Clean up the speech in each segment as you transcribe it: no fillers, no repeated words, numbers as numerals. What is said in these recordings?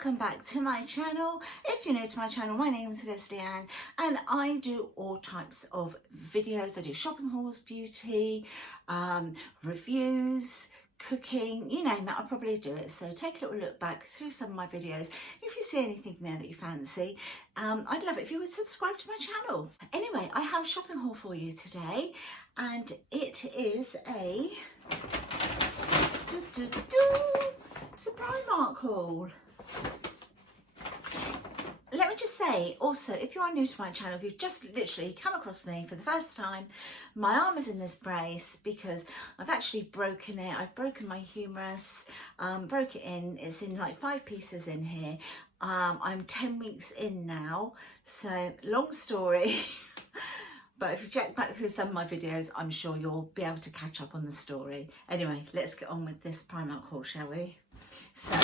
welcome back to my channel. If you're new to my channel, my name is Lesleyanne and I do all types of videos. I do shopping hauls, beauty, reviews, cooking, you name it, I'll probably do it. So take a little look back through some of my videos. If you see anything there that you fancy, I'd love it if you would subscribe to my channel. Anyway, I have a shopping haul for you today and it is it's a Primark haul. Let me just say also, if you are new to my channel, if you've just literally come across me for the first time, my arm is in this brace because I've actually broken it. I've broken my humerus, broke it in. It's in like 5 pieces in here. I'm 10 weeks in now, so long story. But if you check back through some of my videos, I'm sure you'll be able to catch up on the story. Anyway, let's get on with this Primark haul, shall we? So,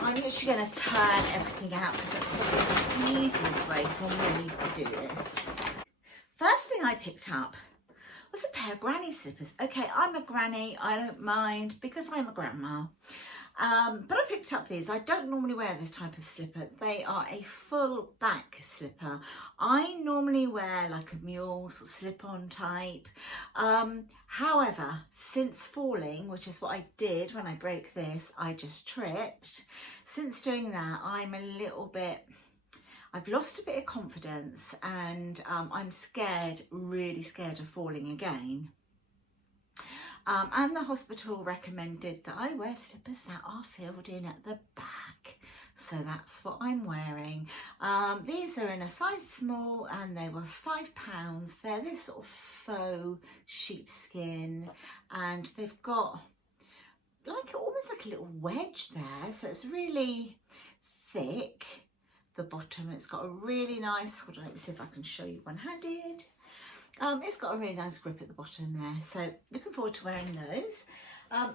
I'm literally going to turn everything out because that's probably the easiest way for me to do this. First thing I picked up was a pair of granny slippers. Okay, I'm a granny, I don't mind because I'm a grandma. But I picked up these. I don't normally wear this type of slipper. They are a full back slipper. I normally wear like a mule sort of slip-on type. However, since falling, which is what I did when I broke this, I just tripped. Since doing that, I'm a little bit, I've lost a bit of confidence and I'm scared, really scared of falling again. And the hospital recommended that I wear slippers that are filled in at the back. So that's what I'm wearing. These are in a size small and they were £5. They're this sort of faux sheepskin and they've got like almost like a little wedge there. So it's really thick, the bottom. It's got a really nice, hold on, let me see if I can show you one-handed. It's got a really nice grip at the bottom there, so looking forward to wearing those.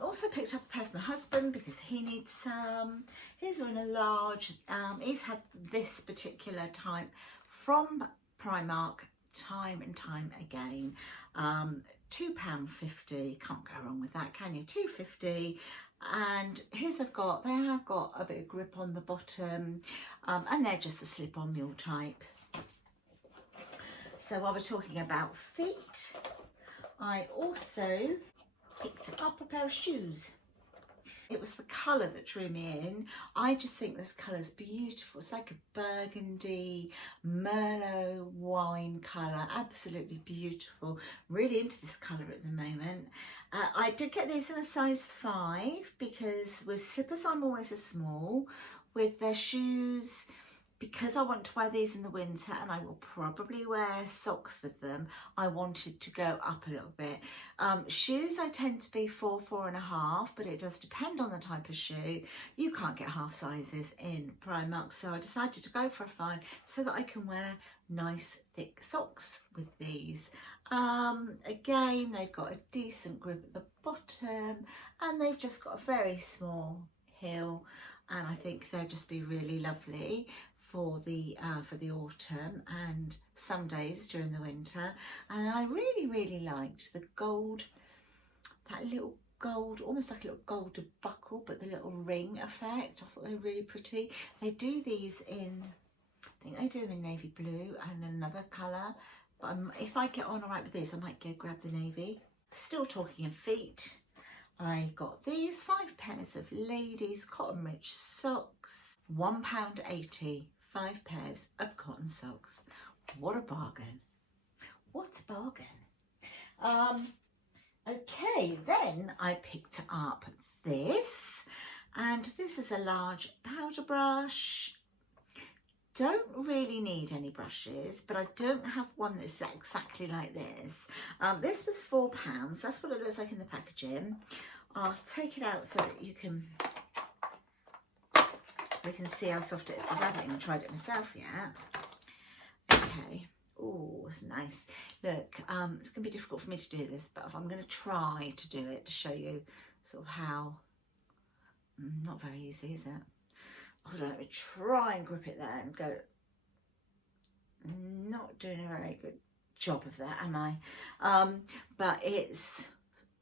Also picked up a pair for my husband because he needs some. His are in a large. He's had this particular type from Primark time and time again. £2.50, can't go wrong with that, can you? £2.50. And his have got, they have got a bit of grip on the bottom, and they're just a slip-on mule type. So while we're talking about feet, I also picked up a pair of shoes. It was the colour that drew me in. I just think this colour is beautiful. It's like a burgundy, Merlot wine colour. Absolutely beautiful. Really into this colour at the moment. I did get these in a size 5 because with slippers I'm always a small. With their shoes, because I want to wear these in the winter and I will probably wear socks with them, I wanted to go up a little bit. Shoes I tend to be 4, 4.5, but it does depend on the type of shoe. You can't get half sizes in Primark, so I decided to go for a 5 so that I can wear nice thick socks with these. Again, they've got a decent grip at the bottom and they've just got a very small heel, and I think they'll just be really lovely for the autumn and some days during the winter. And I really liked the gold, that little gold, almost like a little gold buckle, but the little ring effect. I thought they were really pretty. They do these in, I think they do them in navy blue and another colour, but if I get on all right with this, I might go grab the navy. Still talking of feet, I got these 5 pairs of ladies cotton rich socks, £1.80. 5 pairs of cotton socks. What a bargain. What a bargain. Okay, then I picked up this, and this is a large powder brush. Don't really need any brushes, but I don't have one that's exactly like this. This was £4. That's what it looks like in the packaging. I'll take it out so that you can see how soft it is because I haven't even tried it myself yet. Okay. Oh, it's nice. Look, it's going to be difficult for me to do this, but I'm going to try to do it to show you sort of how. Not very easy, is it? Hold on, let me try and grip it there and go. Not doing a very good job of that, am I? But it's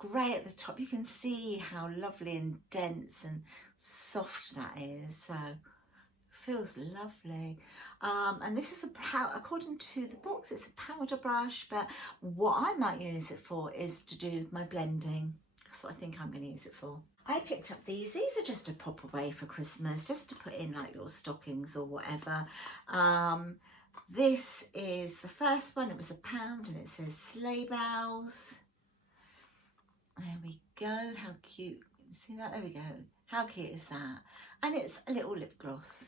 grey at the top. You can see how lovely and dense and soft that is. So feels lovely. And this is a powder, according to the box, it's a powder brush, but what I might use it for is to do my blending. That's what I think I'm going to use it for. I picked up these. These are just a pop away for Christmas, just to put in like little stockings or whatever. This is the first one. It was £1 and it says sleigh bells. There we go. How cute. See that? There we go. How cute is that? And it's a little lip gloss.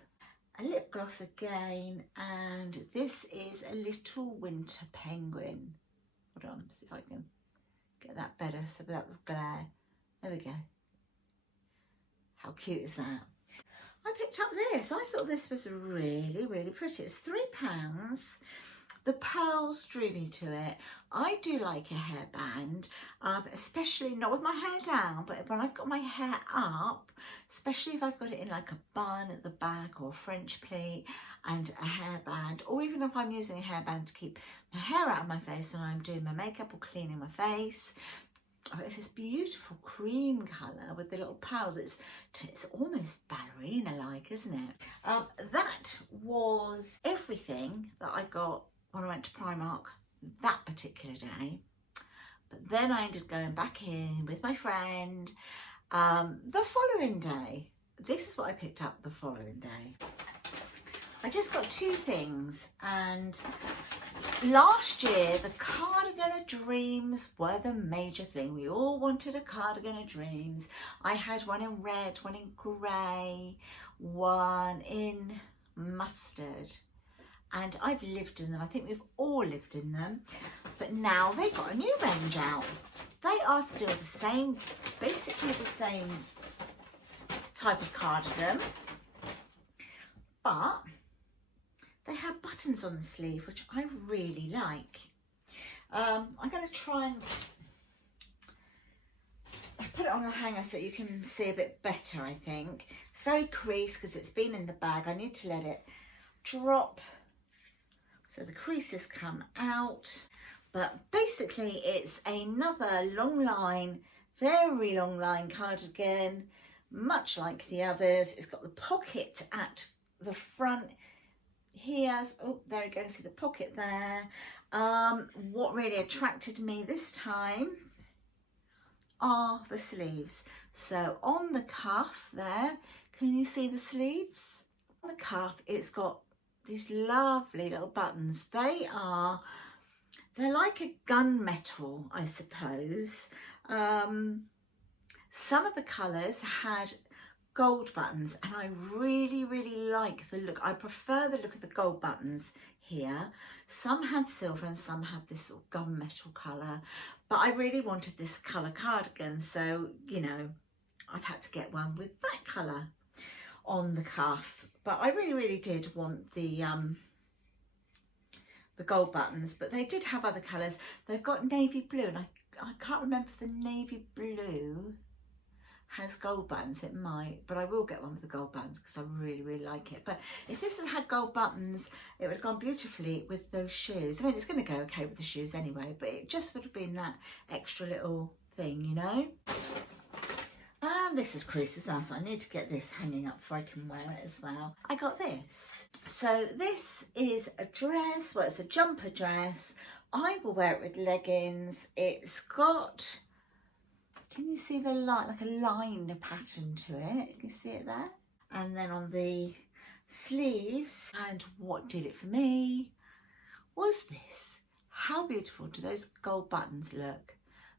A lip gloss again, and this is a little winter penguin. Hold on, see if I can get that better, so without the glare. There we go. How cute is that? I picked up this. I thought this was really, really pretty. It's £3. The pearls drew me to it. I do like a hairband, especially not with my hair down, but when I've got my hair up, especially if I've got it in like a bun at the back or a French pleat and a hairband, or even if I'm using a hairband to keep my hair out of my face when I'm doing my makeup or cleaning my face. Oh, it's this beautiful cream colour with the little pearls. It's almost ballerina-like, isn't it? That was everything that I got when I went to Primark that particular day. But then I ended up going back in with my friend the following day. This is what I picked up the following day. I just got two things, and last year the cardigan of dreams were the major thing. We all wanted a cardigan of dreams. I had one in red, one in grey, one in mustard, and I've lived in them. I think we've all lived in them, but now they've got a new range out. They are still the same, basically the same type of cardigan, but they have buttons on the sleeve, which I really like. I'm going to try and put it on a hanger so you can see a bit better, I think. It's very creased because it's been in the bag. I need to let it drop so the creases come out. But basically it's another long line, very long line cardigan, much like the others. It's got the pocket at the front here. Oh, there you go, see the pocket there. What really attracted me this time are the sleeves. So on the cuff there, can you see the sleeves? On the cuff it's got these lovely little buttons. They're like a gunmetal, I suppose. Some of the colours had gold buttons, and I really like the look. I prefer the look of the gold buttons here. Some had silver and some had this sort of gunmetal colour, but I really wanted this colour cardigan, so you know I've had to get one with that colour on the cuff. But I really did want the gold buttons, but they did have other colours. They've got navy blue, and I can't remember if the navy blue has gold buttons. It might, but I will get one with the gold buttons because I really like it. But if this had had gold buttons, it would have gone beautifully with those shoes. I mean, it's going to go okay with the shoes anyway, but it just would have been that extra little thing, you know. And this is creased as well, so I need to get this hanging up before I can wear it as well. I got this. So this is a dress. Well, it's a jumper dress. I will wear it with leggings. It's got, can you see the line, like a line pattern to it? You can see it there. And then on the sleeves, and what did it for me was this. How beautiful do those gold buttons look?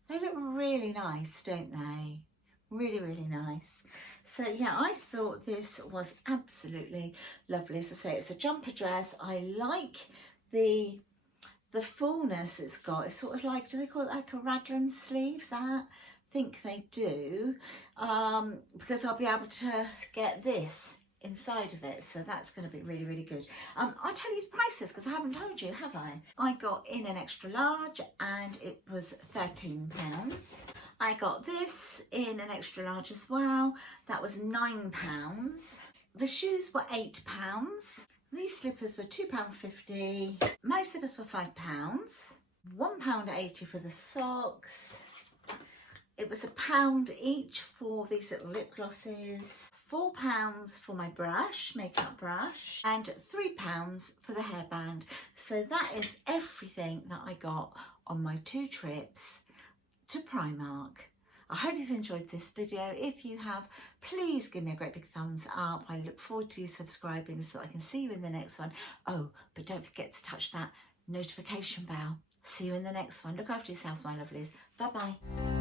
They look really nice, don't they? Really nice. So yeah, I thought this was absolutely lovely. As I say, it's a jumper dress. I like the fullness it's got. It's sort of like, do they call it like a raglan sleeve? That I think they do, because I'll be able to get this inside of it, so that's going to be really good. I'll tell you the prices because I haven't told you, have I? I got in an extra large and it was £13. I got this in an extra large as well. That was £9. The shoes were £8. These slippers were £2.50. My slippers were £5. £1.80 for the socks. It was £1 each for these little lip glosses, £4 for my brush, makeup brush, and £3 for the hairband. So that is everything that I got on my 2 trips to Primark. I hope you've enjoyed this video. If you have, please give me a great big thumbs up. I look forward to you subscribing so that I can see you in the next one. Oh, but don't forget to touch that notification bell. See you in the next one. Look after yourselves, my lovelies. Bye-bye.